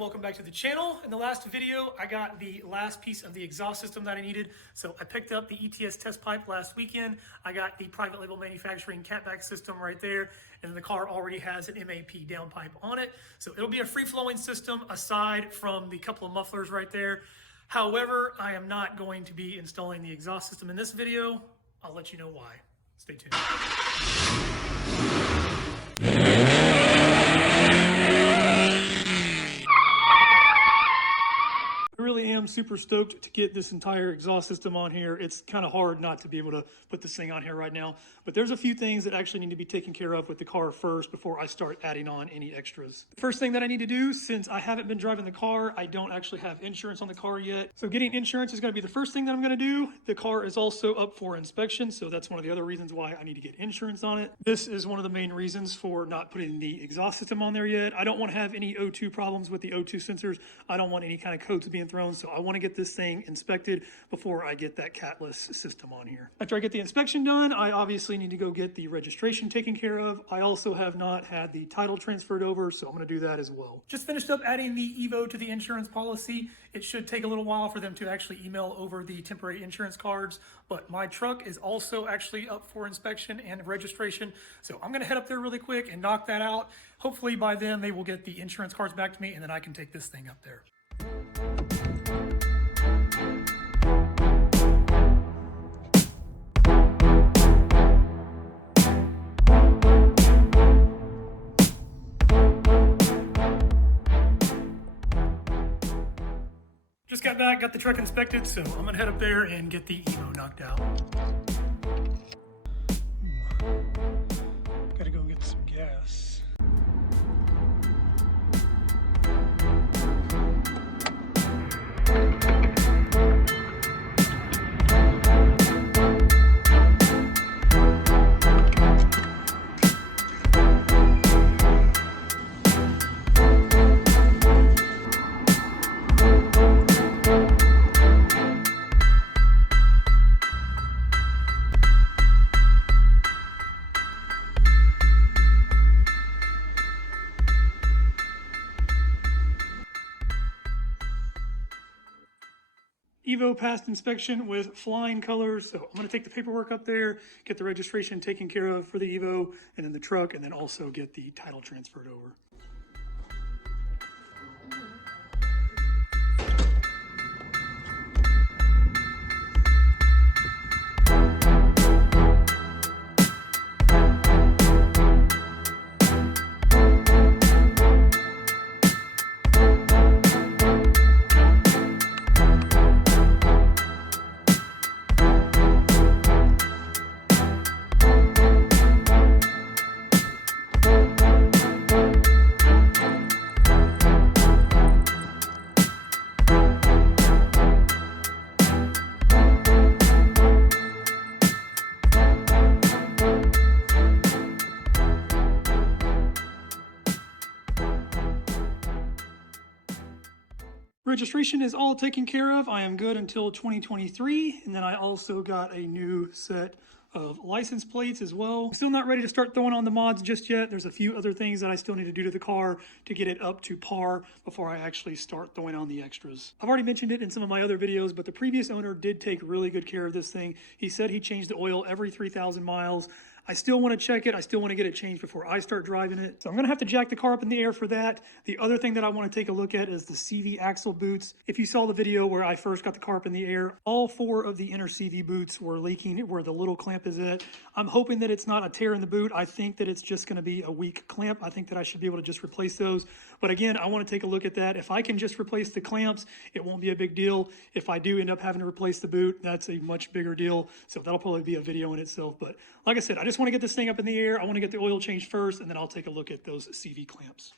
and welcome back to the channel. In the last video, I got the last piece of the exhaust system that I needed. So I picked up the ETS test pipe last weekend. I got the private label manufacturing catback system right there. And the car already has an MAP downpipe on it. So it'll be a free-flowing system aside from the couple of mufflers right there. However, I am not going to be installing the exhaust system in this video. I'll let you know why. Stay tuned. I really am super stoked to get this entire exhaust system on here. It's kind of hard not to be able to put this thing on here right now, but there's a few things that actually need to be taken care of with the car first before I start adding on any extras. The first thing that I need to do, since I haven't been driving the car, I don't actually have insurance on the car yet. So getting insurance is going to be the first thing that I'm going to do. The car is also up for inspection, so that's one of the other reasons why I need to get insurance on it. This is one of the main reasons for not putting the exhaust system on there yet. I don't want to have any O2 problems with the O2 sensors. I don't want any kind of codes being thrown, so I want to get this thing inspected before I get that catless system on here. After I get the inspection done, I obviously need to go get the registration taken care of. I also have not had the title transferred over, so I'm going to do that as well. Just finished up adding the Evo to the insurance policy. It should take a little while for them to actually email over the temporary insurance cards, but my truck is also actually up for inspection and registration, so I'm going to head up there really quick and knock that out. Hopefully by then they will get the insurance cards back to me, and then I can take this thing up there. Just got back, got the truck inspected, so I'm gonna head up there and get the Evo knocked out. Gotta go get some gas. Evo passed inspection with flying colors, so I'm going to take the paperwork up there, get the registration taken care of for the Evo, and then the truck, and then also get the title transferred over. Registration is all taken care of. I am good until 2023, and then I also got a new set of license plates as well. I'm still not ready to start throwing on the mods just yet. There's a few other things that I still need to do to the car to get it up to par before I actually start throwing on the extras. I've already mentioned it in some of my other videos, but the previous owner did take really good care of this thing. He said he changed the oil every 3,000 miles. I still want to check it. I still want to get it changed before I start driving it. So I'm going to have to jack the car up in the air for that. The other thing that I want to take a look at is the CV axle boots. If you saw the video where I first got the car up in the air, all four of the inner CV boots were leaking where the little clamp is at. I'm hoping that it's not a tear in the boot. I think that it's just going to be a weak clamp. I think that I should be able to just replace those. But again, I want to take a look at that. If I can just replace the clamps, it won't be a big deal. If I do end up having to replace the boot, that's a much bigger deal. So that'll probably be a video in itself. But like I said, I just want to get this thing up in the air. I want to get the oil changed first, and then I'll take a look at those CV clamps.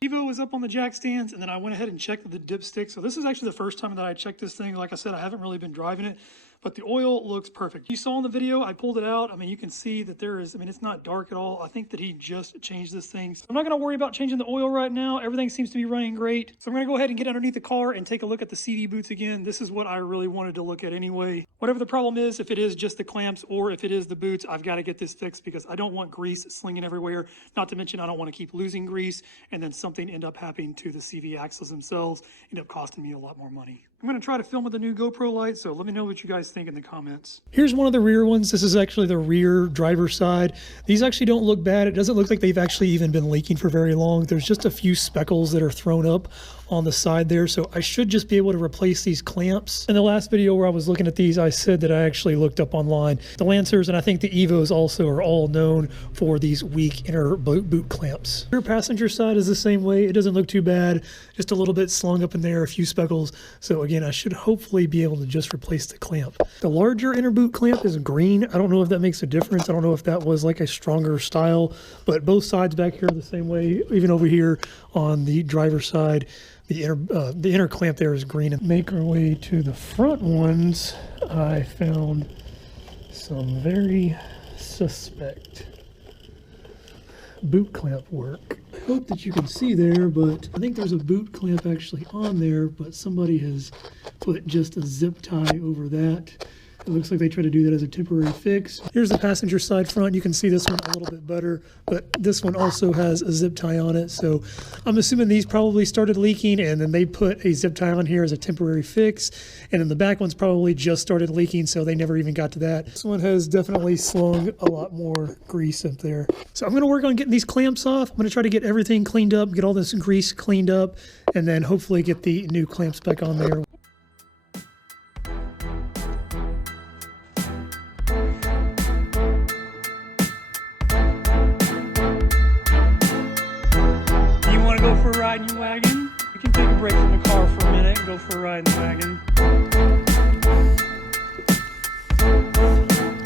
Evo is up on the jack stands, and then I went ahead and checked the dipstick. So this is actually the first time that I checked this thing. Like I said, I haven't really been driving it, but the oil looks perfect. You saw in the video, I pulled it out. I mean, you can see that there is, I mean, it's not dark at all. I think that he just changed this thing. So I'm not gonna worry about changing the oil right now. Everything seems to be running great. So I'm gonna go ahead and get underneath the car and take a look at the CV boots again. This is what I really wanted to look at anyway. Whatever the problem is, if it is just the clamps or if it is the boots, I've got to get this fixed because I don't want grease slinging everywhere. Not to mention, I don't want to keep losing grease and then something end up happening to the CV axles themselves, end up costing me a lot more money. I'm going to try to film with the new GoPro light, so let me know what you guys think in the comments. Here's one of the rear ones. This is actually the rear driver's side. These actually don't look bad. It doesn't look like they've actually even been leaking for very long. There's just a few speckles that are thrown up on the side there, so I should just be able to replace these clamps. In the last video where I was looking at these, I said that I actually looked up online. The Lancers and I think the Evos also are all known for these weak inner boot clamps. Rear passenger side is the same way. It doesn't look too bad. Just a little bit slung up in there, a few speckles. So again, I should hopefully be able to just replace the clamp. The larger inner boot clamp is green. I don't know if that makes a difference. I don't know if that was like a stronger style, but both sides back here are the same way. Even over here on the driver's side, the inner clamp there is green. And make our way to the front ones. I found some very suspect boot clamp work. I hope that you can see there, but I think there's a boot clamp actually on there, but somebody has put just a zip tie over that. It looks like they try to do that as a temporary fix. Here's the passenger side front. You can see this one a little bit better, but this one also has a zip tie on it. So I'm assuming these probably started leaking and then they put a zip tie on here as a temporary fix. And then the back ones probably just started leaking, so they never even got to that. This one has definitely slung a lot more grease up there. So I'm gonna work on getting these clamps off. I'm gonna try to get everything cleaned up, get all this grease cleaned up, and then hopefully get the new clamps back on there. Ride in your wagon. You can take a break from the car for a minute and go for a ride in the wagon.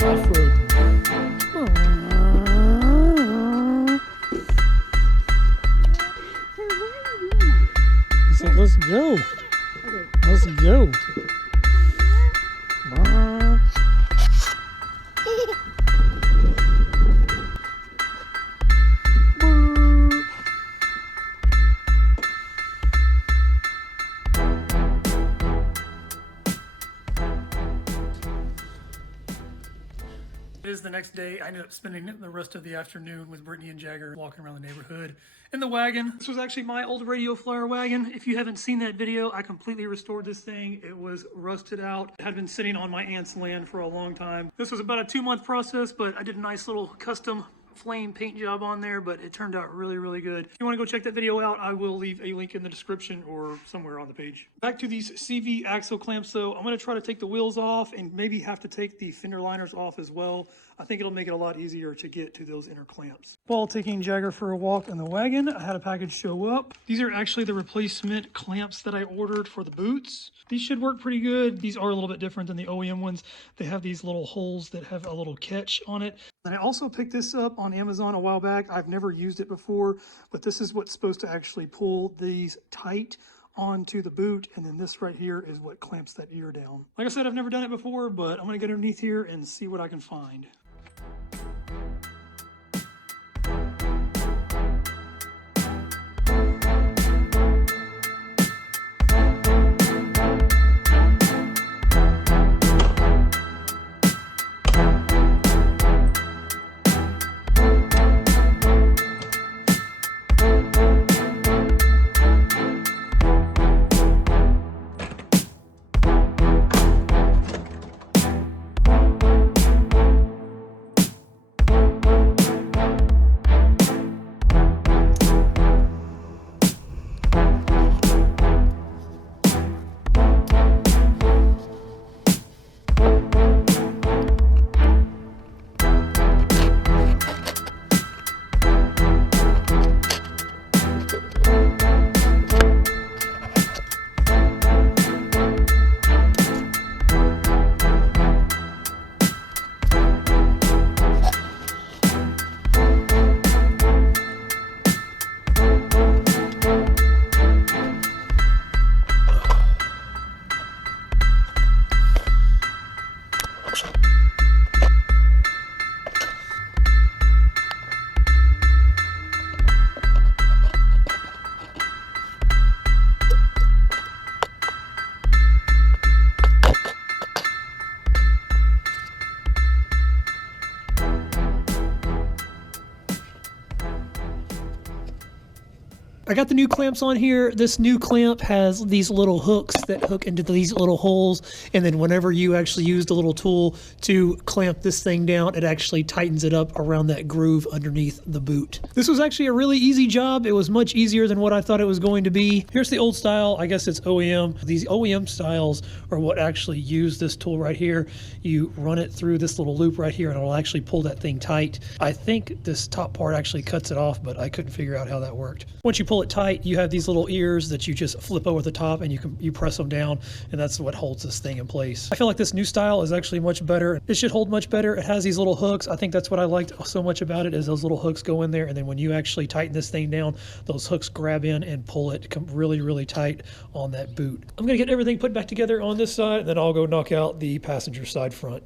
Off-road. He said, let's go. Let's go. It is the next day. I ended up spending the rest of the afternoon with Brittany and Jagger walking around the neighborhood in the wagon. This was actually my old Radio Flyer wagon. If you haven't seen that video, I completely restored this thing. It was rusted out. It had been sitting on my aunt's land for a long time. This was about a 2-month process, but I did a nice little custom flame paint job on there, but it turned out really, really good. If you want to go check that video out, I will leave a link in the description or somewhere on the page. Back to these CV axle clamps though, I'm going to try to take the wheels off and maybe have to take the fender liners off as well. I think it'll make it a lot easier to get to those inner clamps. While taking Jagger for a walk in the wagon, I had a package show up. These are actually the replacement clamps that I ordered for the boots. These should work pretty good. These are a little bit different than the OEM ones. They have these little holes that have a little catch on it. And I also picked this up on Amazon a while back. I've never used it before, but this is what's supposed to actually pull these tight onto the boot, and then this right here is what clamps that ear down. Like I said, I've never done it before, but I'm gonna get underneath here and see what I can find. I got the new clamps on here. This new clamp has these little hooks that hook into these little holes, and then whenever you actually use the little tool to clamp this thing down, it actually tightens it up around that groove underneath the boot. This was actually a really easy job. It was much easier than what I thought it was going to be. Here's the old style. I guess it's OEM. These OEM styles are what actually use this tool right here. You run it through this little loop right here, and it'll actually pull that thing tight. I think this top part actually cuts it off, but I couldn't figure out how that worked. Once you pull it tight, you have these little ears that you just flip over the top, and you press them down, and that's what holds this thing in place. I feel like this new style is actually much better. It should hold much better. It has these little hooks. I think that's what I liked so much about it, is those little hooks go in there, and then when you actually tighten this thing down, those hooks grab in and pull it really, really tight on that boot. I'm gonna get everything put back together on this side, and then I'll go knock out the passenger side front.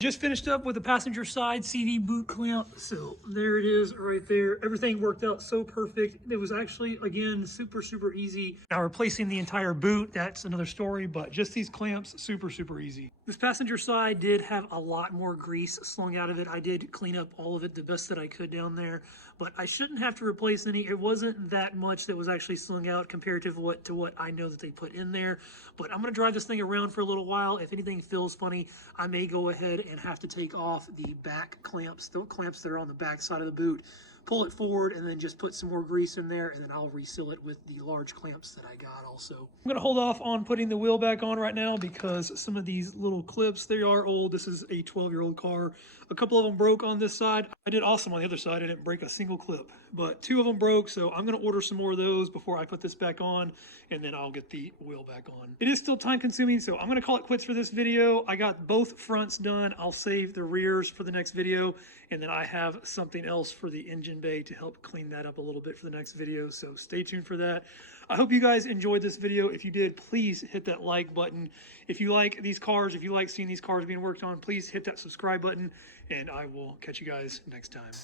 Just finished up with the passenger side CV boot clamp. So there it is right there. Everything worked out so perfect. It was actually, again, super easy. Now replacing the entire boot, that's another story, but just these clamps, super easy. This passenger side did have a lot more grease slung out of it. I did clean up all of it the best that I could down there, but I shouldn't have to replace any. It wasn't that much that was actually slung out compared to what I know that they put in there. But I'm gonna drive this thing around for a little while. If anything feels funny, I may go ahead and have to take off the back clamps, the clamps that are on the back side of the boot, pull it forward, and then just put some more grease in there, and then I'll reseal it with the large clamps that I got also. I'm gonna hold off on putting the wheel back on right now because some of these little clips, they are old. This is a 12-year-old car. A couple of them broke on this side. I did awesome on the other side. I didn't break a single clip, but 2 of them broke, so I'm gonna order some more of those before I put this back on, and then I'll get the wheel back on. It is still time consuming, so I'm gonna call it quits for this video. I got both fronts done. I'll save the rears for the next video, and then I have something else for the engine bay to help clean that up a little bit for the next video, so stay tuned for that. I hope you guys enjoyed this video. If you did, please hit that like button. If you like these cars, if you like seeing these cars being worked on, please hit that subscribe button, and I will catch you guys next time.